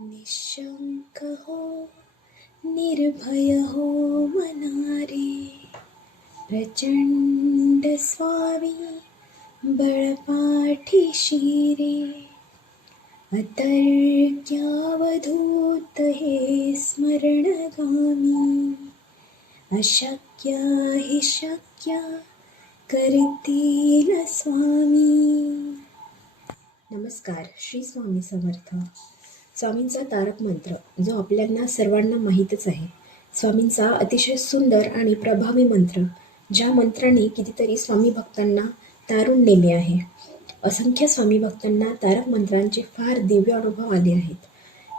निशंक हो निर्भय हो मनारे। प्रचंड स्वामी बळपाठीशी रे अतर्क्यावधूत हे स्मरणगामी। अशक्य हि शक्य करतील स्वामी। नमस्कार श्री स्वामी समर्थ। स्वामींचा तारक मंत्र जो आपल्यांना सर्वांना माहीतच आहे. स्वामींचा अतिशय सुंदर आणि प्रभावी मंत्र ज्या मंत्राने कितीतरी स्वामी भक्तांना तारून नेले आहे. असंख्य स्वामी भक्तांना तारक मंत्रांचे फार दिव्य अनुभव आले आहेत.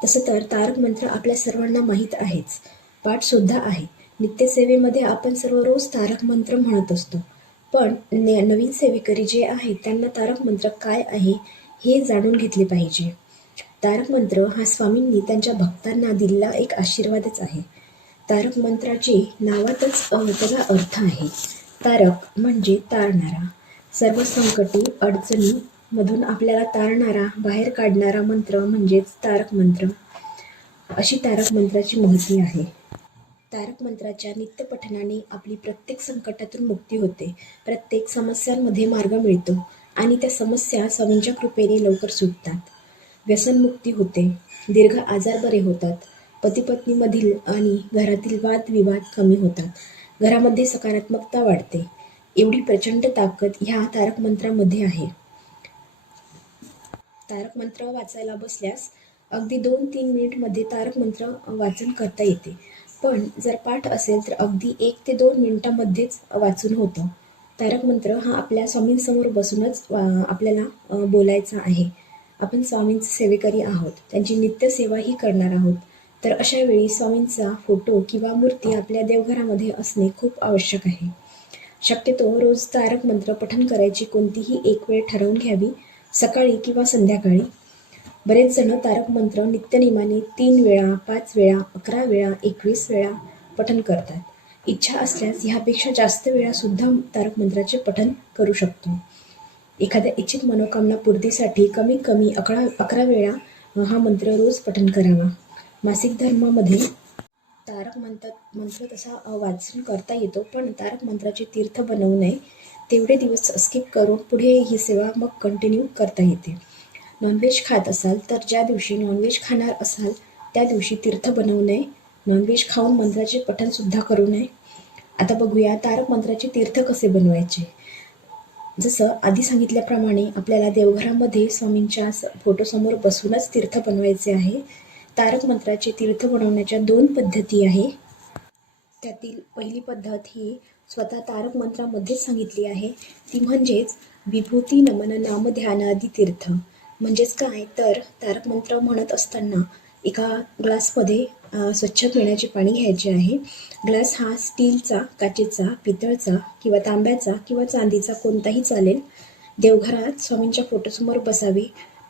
तसं तर तारक मंत्र आपल्या सर्वांना माहीत आहेच पाठसुद्धा आहे. नित्यसेवेमध्ये आपण सर्व रोज तारक मंत्र म्हणत असतो. पण नवीन सेवेकरी जे आहेत त्यांना तारक मंत्र काय आहे हे जाणून घेतले पाहिजे. तारक मंत्र हा स्वामींनी त्यांच्या भक्तांना दिलेला एक आशीर्वादच आहे. तारक मंत्राची नावातच त्याचा अर्थ आहे. तारक म्हणजे तारणारा. सर्व संकटी अडचणी मधून आपल्याला तारणारा बाहेर काढणारा मंत्र म्हणजेच तारक मंत्र अशी तारक मंत्राची महती आहे. तारक मंत्राच्या नित्यपठनाने आपली प्रत्येक संकटातून मुक्ती होते. प्रत्येक समस्यांमध्ये मार्ग मिळतो आणि त्या समस्या स्वामींच्या कृपेने लवकर सुटतात. व्यसनमुक्ती होते. दीर्घ आजार बरे होतात. पतीपत्नीमधील आणि घरातील वादविवाद कमी होतात. घरामध्ये सकारात्मकता वाढते. एवढी प्रचंड ताकद ह्या तारक मंत्रामध्ये आहे. तारक मंत्र वाचायला बसल्यास अगदी दोन तीन मिनिटमध्ये तारक मंत्र वाचन करता येते. पण जर पाठ असेल तर अगदी एक ते दोन मिनिटामध्येच वाचून होतं. तारक मंत्र हा आपल्या स्वामींसमोर बसूनच आपल्याला बोलायचा आहे. आपण स्वामींचे सेवेकरी आहोत त्यांची नित्यसेवाही करणार आहोत. तर अशा वेळी स्वामींचा फोटो किंवा मूर्ती आपल्या देवघरामध्ये असणे खूप आवश्यक आहे. शक्यतो रोज तारक मंत्र पठण करायची कोणतीही एक वेळ ठरवून घ्यावी सकाळी किंवा संध्याकाळी. बरेच जण तारक मंत्र नित्यनेमाने तीन वेळा पाच वेळा अकरा वेळा एकवीस वेळा पठण करतात. इच्छा असल्यास ह्यापेक्षा जास्त वेळा सुद्धा तारक मंत्राचे पठण करू शकतो. एखाद्या इच्छित मनोकामना पूर्तीसाठी कमीत कमी अकरा अकरा वेळा हा मंत्र रोज पठण करावा. मासिक धर्मामध्ये तारक मंत्र मंत्र तसा अ, वाचन करता येतो पण तारक मंत्राचे तीर्थ बनवू नये तेवढे दिवस स्किप करून पुढे ही सेवा मग कंटिन्यू करता येते. नॉनव्हेज खात असाल तर ज्या दिवशी नॉनव्हेज खाणार असाल त्या दिवशी तीर्थ बनवू नये. नॉनव्हेज खाऊन मंत्राचे पठणसुद्धा करू नये. आता बघूया तारक मंत्राचे तीर्थ कसे बनवायचे. जसं आधी सांगितल्याप्रमाणे आपल्याला देवघरामध्ये स्वामींच्या फोटोसमोर बसूनच तीर्थ बनवायचे आहे. तारक मंत्राचे तीर्थ बनवण्याच्या दोन पद्धती आहे. त्यातील पहिली पद्धत ही स्वतः तारक मंत्रामध्येच सांगितली आहे. ती म्हणजेच विभूती नमन नाम ध्यानादी तीर्थ. म्हणजेच काय? तर तारक मंत्र म्हणत असताना एका ग्लासमध्ये स्वच्छ पिण्याचे पाणी घ्यायचे आहे. ग्लास हा स्टीलचा काचेचा पितळचा किंवा तांब्याचा किंवा चांदीचा कोणताही चालेल. देवघरात स्वामींच्या फोटोसमोर बसावे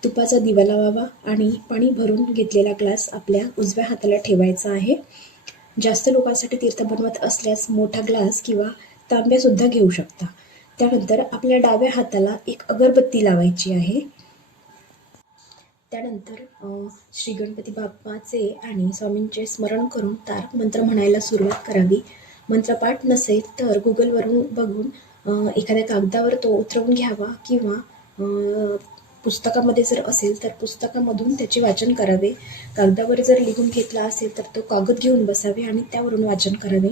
तुपाचा दिवा लावावा आणि पाणी भरून घेतलेला ग्लास आपल्या उजव्या हाताला ठेवायचा आहे. जास्त लोकांसाठी तीर्थ बनवत असल्यास मोठा ग्लास किंवा तांब्यासुद्धा घेऊ शकता. त्यानंतर आपल्या डाव्या हाताला एक अगरबत्ती लावायची आहे. त्यानंतर श्री गणपती बाप्पाचे आणि स्वामींचे स्मरण करून तारक मंत्र म्हणायला सुरुवात करावी. मंत्रपाठ नसेल तर गुगलवरून बघून एखाद्या कागदावर तो उतरवून घ्यावा किंवा पुस्तकामध्ये जर असेल तर पुस्तकामधून त्याचे वाचन करावे. कागदावर जर लिहून घेतला असेल तर तो कागद घेऊन बसावे आणि त्यावरून वाचन करावे.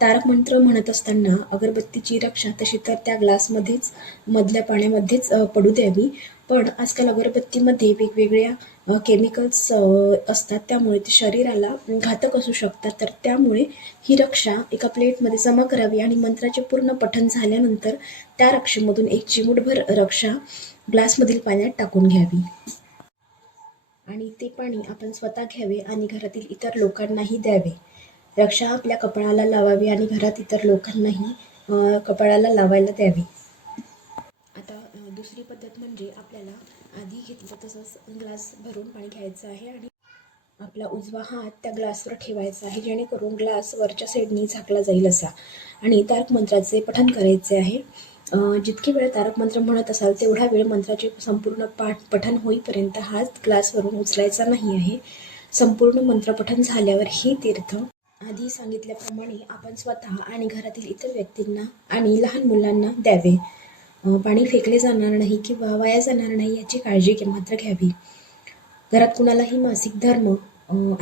तारक मंत्र म्हणत असताना अगरबत्तीची रक्षा तशी तर त्या ग्लासमध्येच मधल्या पाण्यामध्येच पडू द्यावी. पण आजकाल अगरबत्तीमध्ये वेगवेगळ्या केमिकल्स असतात. त्यामुळे ते शरीराला घातक असू शकतात. तर त्यामुळे ही रक्षा एका प्लेटमध्ये जमा करावी आणि मंत्राचे पूर्ण पठण झाल्यानंतर त्या रक्षेमधून एक चिमूटभर रक्षा ग्लासमधील पाण्यात टाकून घ्यावी. आणि ते पाणी आपण स्वतः घ्यावे आणि घरातील इतर लोकांनाही द्यावे. रक्षा आपल्या कपाळाला लावावी आणि घरात इतर लोकांनाही कपाळाला लावायला द्यावी. आता दुसरी पद्धत म्हणजे आपल्याला आधी घेतलं तसंच ग्लास भरून पाणी घ्यायचं आहे आणि आपला उजवा हात त्या ग्लासवर ठेवायचा आहे जेणेकरून ग्लास वरच्या साईडनी झाकला जाईल असा. आणि तारक मंत्राचे पठण करायचे आहे. जितकी वेळ तारक मंत्र म्हणत असाल तेवढा वेळ मंत्राचे संपूर्ण पाठ पठण होईपर्यंत हात ग्लासवरून उचलायचा नाही आहे. संपूर्ण मंत्रपठण झाल्यावर हे तीर्थ आधी सांगितल्याप्रमाणे आपण स्वतः आणि घरातील इतर व्यक्तींना आणि लहान मुलांना द्यावे. पाणी फेकले जाणार नाही किंवा वाया जाणार नाही याची काळजी मात्र घ्यावी. घरात कुणालाही मासिक धर्म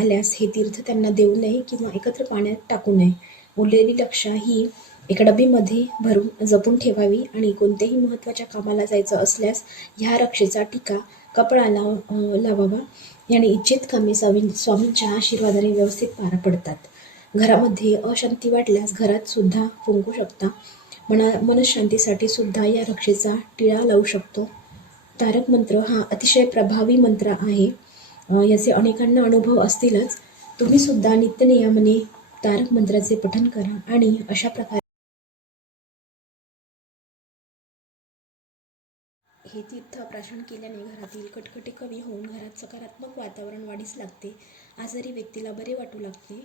आल्यास हे तीर्थ त्यांना देऊ नये किंवा एकत्र पाण्यात टाकू नये. उरलेली लक्षा ही एका डबीमध्ये भरून जपून ठेवावी आणि कोणत्याही महत्त्वाच्या कामाला जायचं असल्यास ह्या रक्षेचा टीका कपळाला लावावा. याने इच्छित कामे स्वामी स्वामींच्या आशीर्वादाने व्यवस्थित पार पडतात. घरामध्ये अशांती वाटल्यास घरात सुद्धा फुंकू शकता. मना मनशांतीसाठी सुद्धा या रक्षेचा टिळा लावू शकतो. तारक मंत्र हा अतिशय प्रभावी मंत्र आहे. याचे अनेकांना अनुभव असतीलच. तुम्ही सुद्धा नित्यनियमाने तारक मंत्राचे पठन करा आणि अशा प्रकारे हे तीर्थ प्राशन केल्याने घरातील कटकटी कमी होऊन घरात सकारात्मक वातावरण वाढीस लागते. आजारी व्यक्तीला बरे वाटू लागते.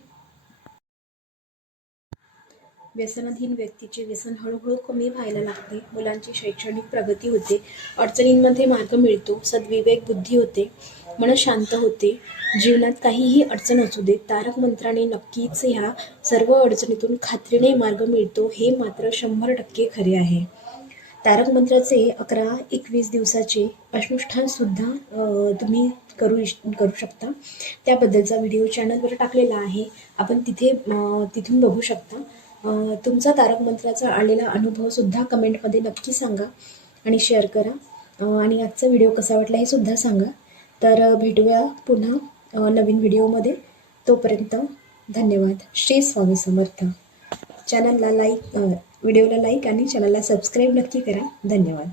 व्यसनाधीन व्यक्तीचे व्यसन हळूहळू कमी व्हायला लागते. मुलांची शैक्षणिक प्रगती होते. अडचणींमध्ये मार्ग मिळतो. सद्विवेक बुद्धी होते. मन शांत होते. जीवनात काहीही अडचण असू दे तारक मंत्राने नक्कीच ह्या सर्व अडचणीतून खात्रीने मार्ग मिळतो. हे मात्र शंभर टक्के खरे आहे. तारक मंत्राचे अकरा एकवीस दिवसाचे अनुष्ठानसुद्धा तुम्ही करू इश करू शकता. त्याबद्दलचा व्हिडिओ चॅनलवर टाकलेला आहे. आपण तिथे तिथून बघू शकता. तुमचा तारक मंत्राचा आलेला अनुभवसुद्धा कमेंटमध्ये नक्की सांगा आणि शेअर करा. आणि आजचा व्हिडिओ कसा वाटला हे सुद्धा सांगा. तर भेटूया पुन्हा नवीन व्हिडिओमध्ये तोपर्यंत धन्यवाद. श्री स्वामी समर्थ. चॅनलला लाईक व्हिडिओला लाईक आणि चॅनलला सबस्क्राईब नक्की करा. धन्यवाद.